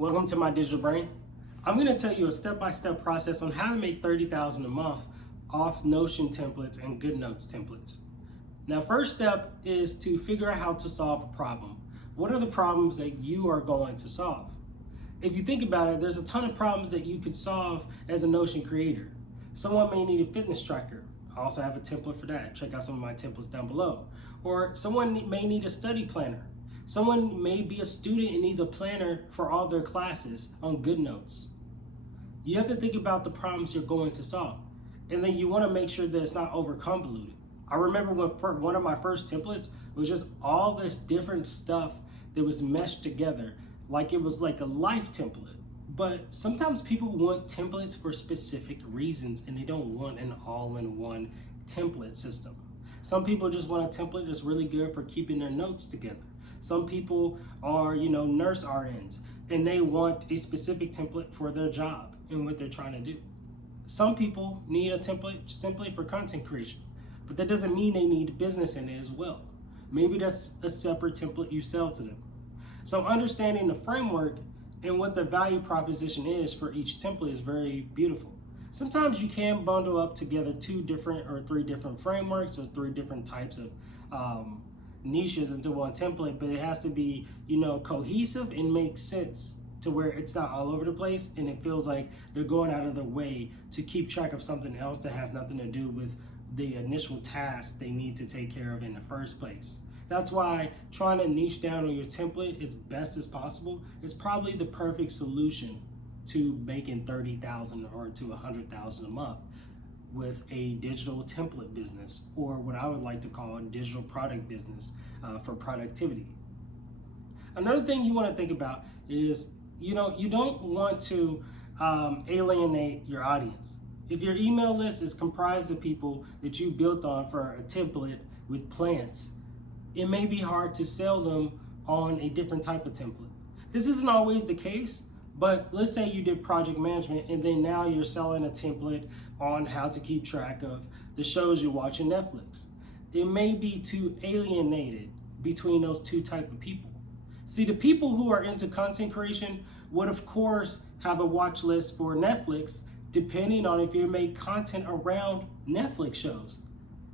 Welcome to my digital brain. I'm going to tell you a step-by-step process on how to make $30,000 a month off Notion templates and GoodNotes templates. Now, first step is to figure out how to solve a problem. What are the problems that you are going to solve? If you think about it, there's a ton of problems that you could solve as a Notion creator. Someone may need a fitness tracker. I also have a template for that. Check out some of my templates down below. Or someone may need a study planner. Someone may be a student and needs a planner for all their classes on GoodNotes. You have to think about the problems you're going to solve. And then you want to make sure that it's not over convoluted. I remember when one of my first templates was just all this different stuff that was meshed together, like it was like a life template. But sometimes people want templates for specific reasons and they don't want an all-in-one template system. Some people just want a template that's really good for keeping their notes together. Some people are, nurse RNs, and they want a specific template for their job and what they're trying to do. Some people need a template simply for content creation, but that doesn't mean they need business in it as well. Maybe that's a separate template you sell to them. So understanding the framework and what the value proposition is for each template is very beautiful. Sometimes you can bundle up together 2 different or 3 different frameworks or 3 different types of niches into one template, but it has to be, cohesive and make sense to where it's not all over the place and it feels like they're going out of their way to keep track of something else that has nothing to do with the initial task they need to take care of in the first place. That's why trying to niche down on your template as best as possible is probably the perfect solution to making $30,000 or to $100,000 a month with a digital template business, or what I would like to call a digital product business for productivity. Another thing you want to think about is, you don't want to alienate your audience. If your email list is comprised of people that you built on for a template with plants, it may be hard to sell them on a different type of template. This isn't always the case, but let's say you did project management and then now you're selling a template on how to keep track of the shows you watch on Netflix. It may be too alienated between those 2 types of people. See, the people who are into content creation would of course have a watch list for Netflix, depending on if you make content around Netflix shows.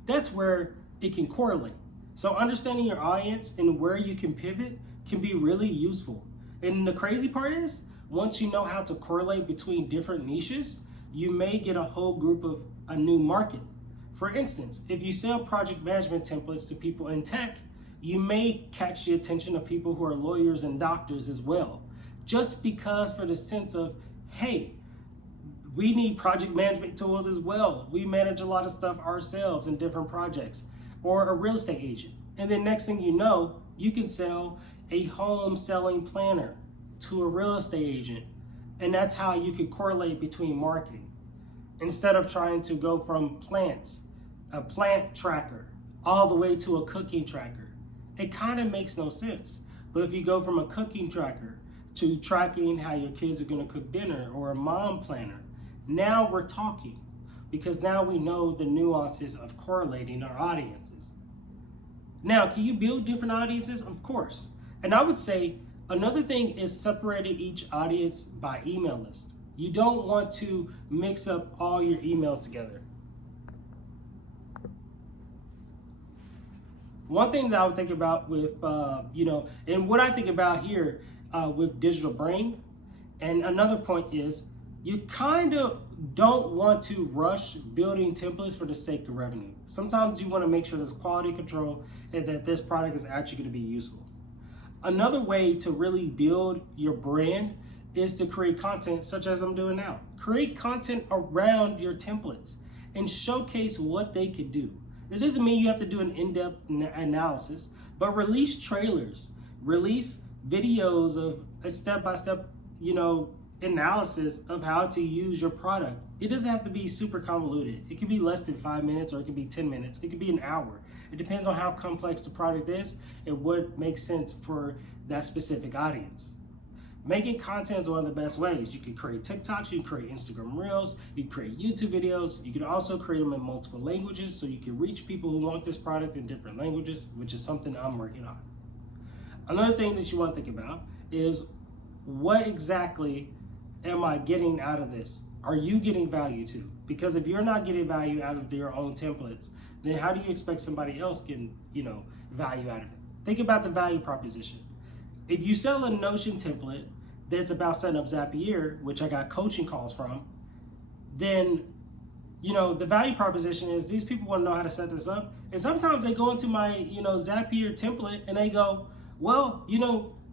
That's where it can correlate. So understanding your audience and where you can pivot can be really useful. And the crazy part is, once you know how to correlate between different niches, you may get a whole group of a new market. For instance, if you sell project management templates to people in tech, you may catch the attention of people who are lawyers and doctors as well, just because for the sense of, hey, we need project management tools as well. We manage a lot of stuff ourselves in different projects, or a real estate agent. And then next thing you know, you can sell a home selling planner to a real estate agent. And that's how you can correlate between marketing. Instead of trying to go from plants, a plant tracker, all the way to a cooking tracker. It kind of makes no sense. But if you go from a cooking tracker to tracking how your kids are gonna cook dinner, or a mom planner, now we're talking, because now we know the nuances of correlating our audiences. Now, can you build different audiences? Of course. And I would say another thing is separating each audience by email list. You don't want to mix up all your emails together. One thing that I would think about with, and what I think about here with Digital Brain, and another point is, you kind of don't want to rush building templates for the sake of revenue. Sometimes you want to make sure there's quality control and that this product is actually going to be useful. Another way to really build your brand is to create content such as I'm doing now. Create content around your templates and showcase what they could do. It doesn't mean you have to do an in-depth analysis, but release trailers, release videos of a step-by-step, analysis of how to use your product. It doesn't have to be super convoluted. It could be less than 5 minutes, or it could be 10 minutes. It could be an hour. It depends on how complex the product is and what makes sense for that specific audience. Making content is one of the best ways. You can create TikToks, you can create Instagram Reels, you can create YouTube videos. You can also create them in multiple languages so you can reach people who want this product in different languages, which is something I'm working on. Another thing that you want to think about is what exactly am I getting out of this? Are you getting value too? Because if you're not getting value out of your own templates, then how do you expect somebody else getting, value out of it? Think about the value proposition. If you sell a Notion template that's about setting up Zapier, which I got coaching calls from, then the value proposition is these people want to know how to set this up. And sometimes they go into my, Zapier template and they go, well,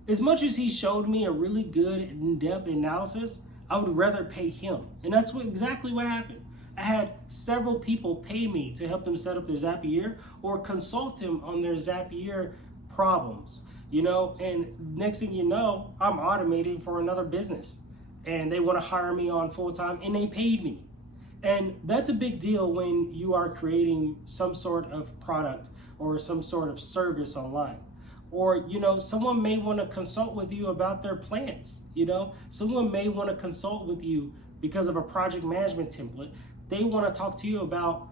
as much as he showed me a really good in-depth analysis, I would rather pay him. And that's exactly what happened. I had several people pay me to help them set up their Zapier or consult them on their Zapier problems, and next thing you know, I'm automating for another business and they want to hire me on full time and they paid me. And that's a big deal when you are creating some sort of product or some sort of service online. Or, someone may want to consult with you about their plants, someone may want to consult with you because of a project management template. They want to talk to you about,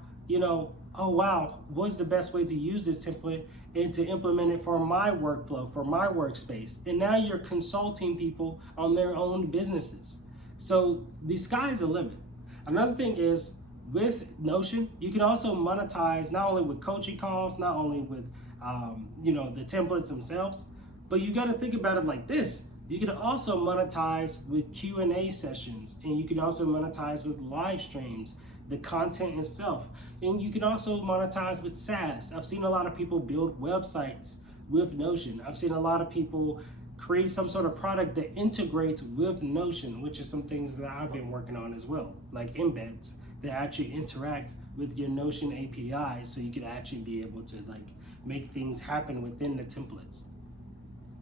oh wow, what's the best way to use this template and to implement it for my workflow, for my workspace. And now you're consulting people on their own businesses. So the sky's the limit. Another thing is with Notion, you can also monetize not only with coaching calls, not only with the templates themselves, but you got to think about it like this. You can also monetize with Q&A sessions, and you can also monetize with live streams, the content itself. And you can also monetize with SaaS. I've seen a lot of people build websites with Notion. I've seen a lot of people create some sort of product that integrates with Notion, which is some things that I've been working on as well, like embeds that actually interact with your Notion API, so you can actually be able to make things happen within the templates.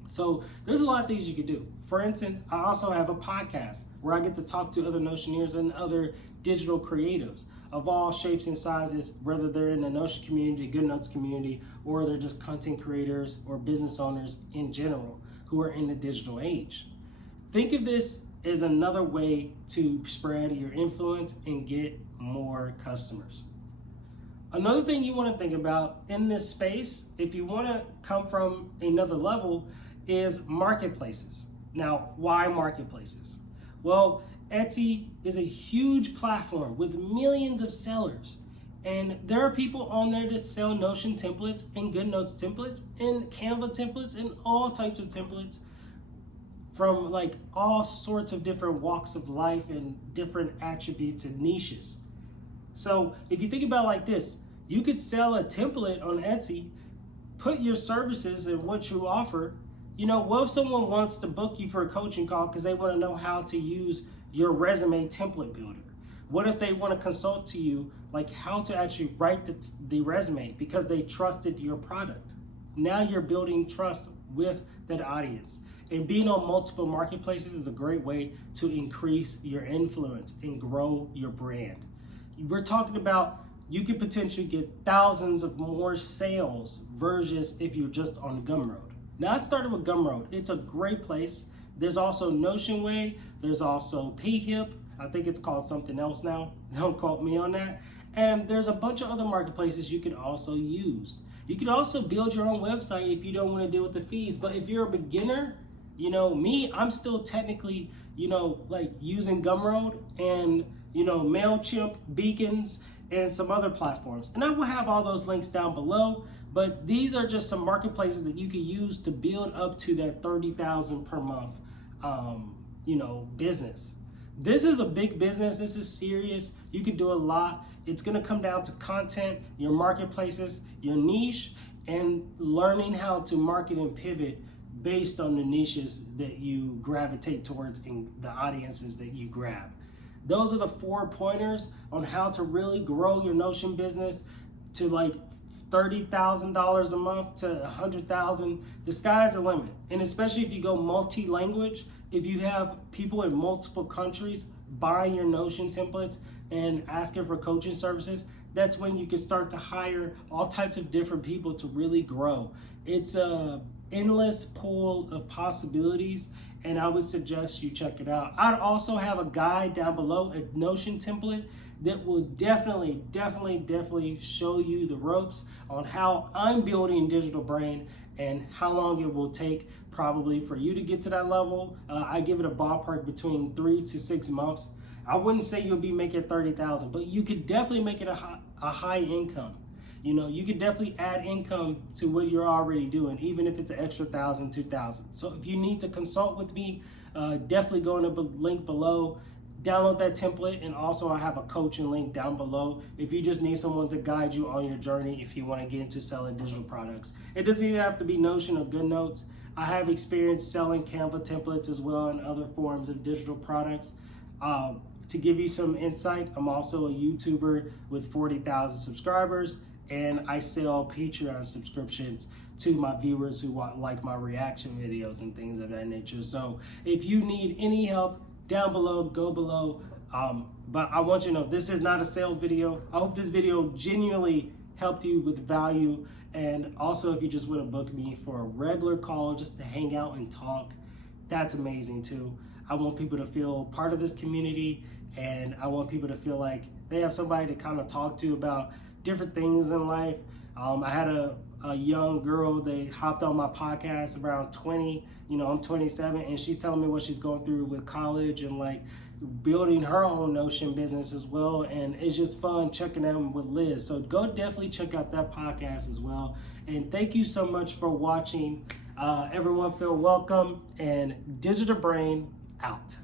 So there's a lot of things you could do. For instance, I also have a podcast where I get to talk to other Notioneers and other digital creatives of all shapes and sizes, whether they're in the Notion community, Good Notes community, or they're just content creators or business owners in general who are in the digital age. Think of this as another way to spread your influence and get more customers. Another thing you want to think about in this space, if you want to come from another level, is marketplaces. Now, why marketplaces? Well, Etsy is a huge platform with millions of sellers. And there are people on there that sell Notion templates and Good Notes templates and Canva templates and all types of templates from all sorts of different walks of life and different attributes and niches. So if you think about it like this, you could sell a template on Etsy, put your services and what you offer. What if someone wants to book you for a coaching call because they want to know how to use your resume template builder? What if they want to consult to you how to actually write the resume because they trusted your product? Now you're building trust with that audience. And being on multiple marketplaces is a great way to increase your influence and grow your brand. We're talking about you could potentially get thousands of more sales versus if you're just on Gumroad. Now, I started with Gumroad. It's a great place. There's also Notion Way. There's also PayHip. I think it's called something else now. Don't quote me on that. And there's a bunch of other marketplaces you can also use. You can also build your own website if you don't want to deal with the fees. But if you're a beginner, me, I'm still technically, using Gumroad and, MailChimp, Beacons, and some other platforms. And I will have all those links down below. But these are just some marketplaces that you can use to build up to that 30,000 per month, business. This is a big business. This is serious. You can do a lot. It's going to come down to content, your marketplaces, your niche, and learning how to market and pivot based on the niches that you gravitate towards and the audiences that you grab. Those are the 4 pointers on how to really grow your Notion business to $30,000 a month to $100,000. The sky's the limit. And especially if you go multi-language, if you have people in multiple countries buying your Notion templates and asking for coaching services, that's when you can start to hire all types of different people to really grow. It's a endless pool of possibilities, and I would suggest you check it out. I'd also have a guide down below, a Notion template that will definitely show you the ropes on how I'm building Digital Brain and how long it will take probably for you to get to that level. I give it a ballpark between 3 to 6 months. I wouldn't say you'll be making 30,000, but you could definitely make it a high income. You know, you could definitely add income to what you're already doing, even if it's an extra 1,000, 2,000. So if you need to consult with me, definitely go in the link below, download that template, and also I have a coaching link down below if you just need someone to guide you on your journey if you want to get into selling digital products. It doesn't even have to be Notion or GoodNotes. I have experience selling Canva templates as well and other forms of digital products. To give you some insight, I'm also a YouTuber with 40,000 subscribers, and I sell Patreon subscriptions to my viewers who like my reaction videos and things of that nature. So if you need any help, down below, go below. But I want you to know, this is not a sales video. I hope this video genuinely helped you with value. And also, if you just want to book me for a regular call just to hang out and talk, that's amazing too. I want people to feel part of this community, and I want people to feel like they have somebody to kind of talk to about different things in life. I had a young girl that hopped on my podcast around 20, you know, I'm 27, and she's telling me what she's going through with college and like building her own Notion business as well. And it's just fun checking out with Liz. So go definitely check out that podcast as well. And thank you so much for watching. Everyone feel welcome, and Digital Brain out.